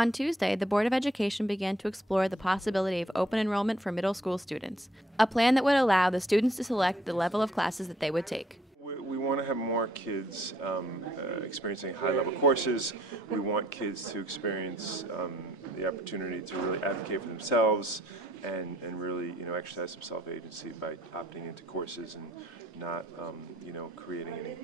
On Tuesday, the Board of Education began to explore the possibility of open enrollment for middle school students, a plan that would allow the students to select the level of classes that they would take. We want to have more kids experiencing high-level courses. We want kids to experience the opportunity to really advocate for themselves and really, exercise some self-agency by opting into courses and not, creating any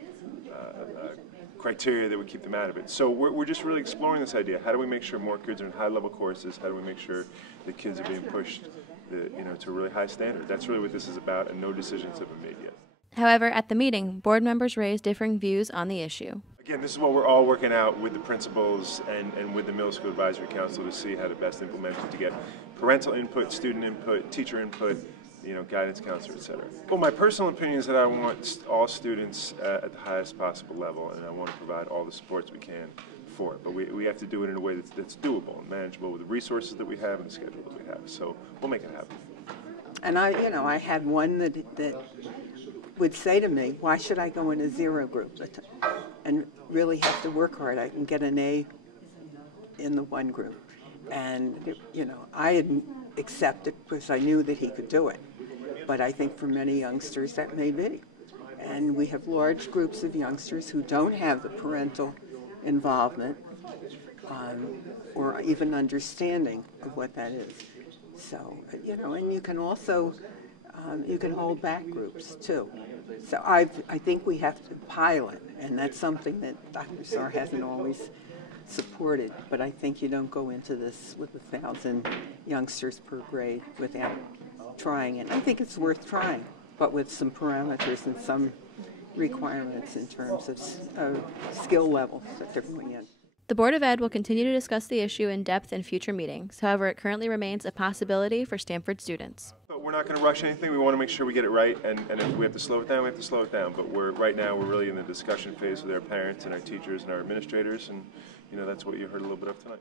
criteria that would keep them out of it. So we're just really exploring this idea. How do we make sure more kids are in high-level courses? How do we make sure the kids are being pushed, to a really high standard? That's really what this is about, and no decisions have been made yet. However, at the meeting, board members raised differing views on the issue. Again, this is what we're all working out with the principals and with the Middle School Advisory Council to see how to best implement it, to get parental input, student input, teacher input, guidance counselor, etc. Well, my personal opinion is that I want all students at the highest possible level, and I want to provide all the supports we can for it. But we have to do it in a way that's doable and manageable with the resources that we have and the schedule that we have. So we'll make it happen. And I had one that would say to me, why should I go in a zero group and really have to work hard? I can get an A in the one group. And, I had accepted because I knew that he could do it. But I think for many youngsters that may be. And we have large groups of youngsters who don't have the parental involvement or even understanding of what that is. So, and you can also you can hold back groups too. So I think we have to pilot, and that's something that Dr. Sarr hasn't always supported. But I think you don't go into this with 1,000 youngsters per grade without trying it. I think it's worth trying, but with some parameters and some requirements in terms of skill levels that they're going in. The Board of Ed will continue to discuss the issue in depth in future meetings. However, it currently remains a possibility for Stanford students. But we're not going to rush anything. We want to make sure we get it right, and if we have to slow it down, we have to slow it down. But right now we're really in the discussion phase with our parents and our teachers and our administrators, and that's what you heard a little bit of tonight.